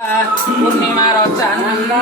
ପୂର୍ଣ୍ଣିମାର ଚାନ୍ଦ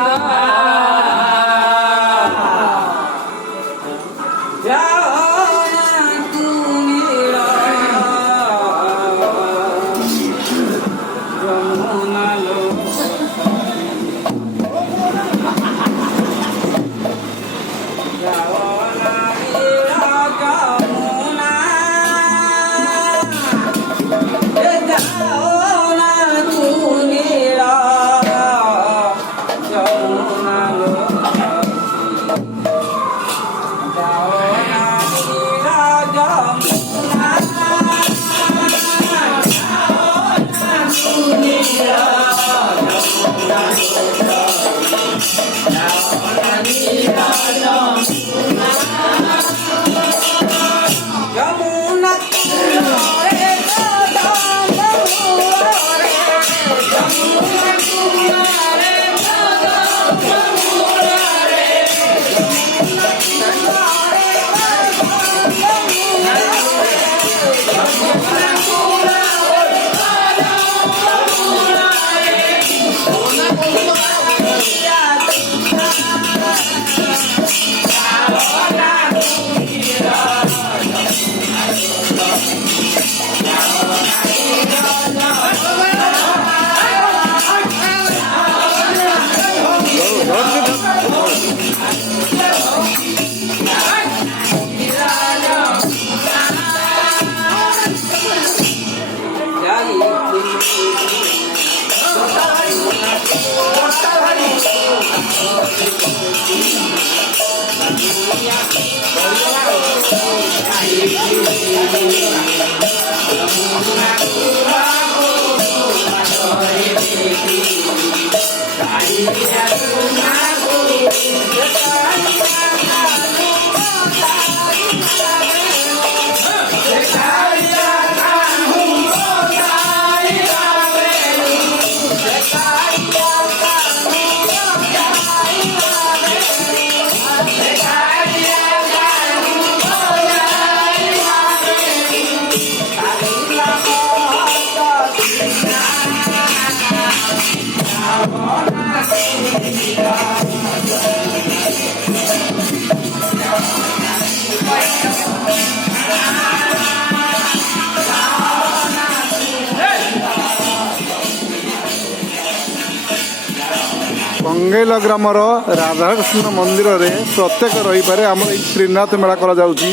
कंगेला ग्रामर राधाकृष्ण मंदिर रे प्रत्येक रविवार आम श्रीनाथ मेला करा जाउची।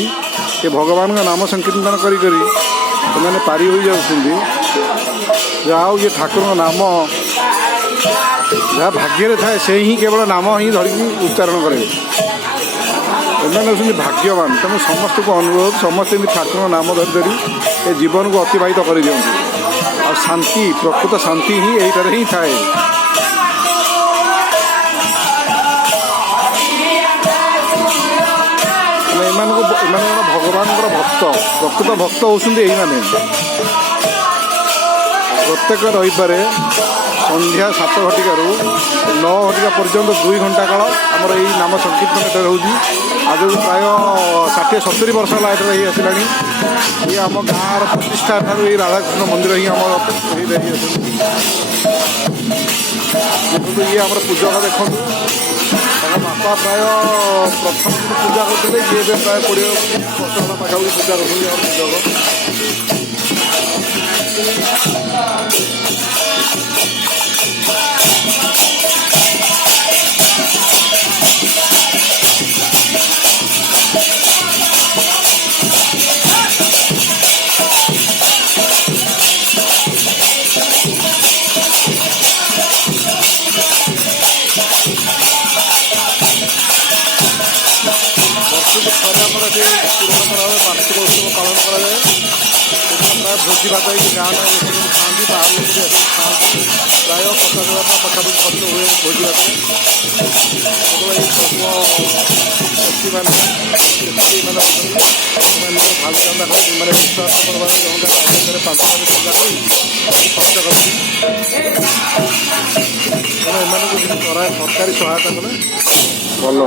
ये भगवान का नाम संकीर्तन करी मैंने पारी हो जाउछंदी। जाओ ये ठाकुर नाम जहाँ भाग्य थाए से ही केवल नाम ही धरिकी उच्चारण करे। एम भाग्यवान तेणु समस्त को अनुरोध समस्त ठाकुर नाम धरी धरी ए जीवन को अतिबाहित कर दिखती। आ शांति प्रकृत शांति ही यही ही थाए। भगवान भक्त प्रकृत भक्त होती यही मैंने प्रत्येक रविवार संध्या 7 घटिकार 9 घटिका पर्यंत 2 घंटा काल आमर यही नाम संकीर्तन रोचे। आज प्राय 60-70 वर्ष है रही आसला। ये आम गाँव प्रतिष्ठा ठार राधाकृष्ण मंदिर ही आम रही देखो ये आम पूजक देखो बापा प्राय प्रथम पूजा करते ये प्राय 20 वर्ष पाखापाखि पूजा कर वार्षिक उत्सव पालन कराए। प्राय भोजी भात गाँव लोग खाती बाहर लोग खाती प्राय 50,000 पाखापाखि खर्च हुए भोजी भात। केवल ये शक्ति मैंने भाग चांदा खाई मैंने विश्वास करवा जगह 5 पूजा कर खर्च कर सरकारी सहायता कले भल।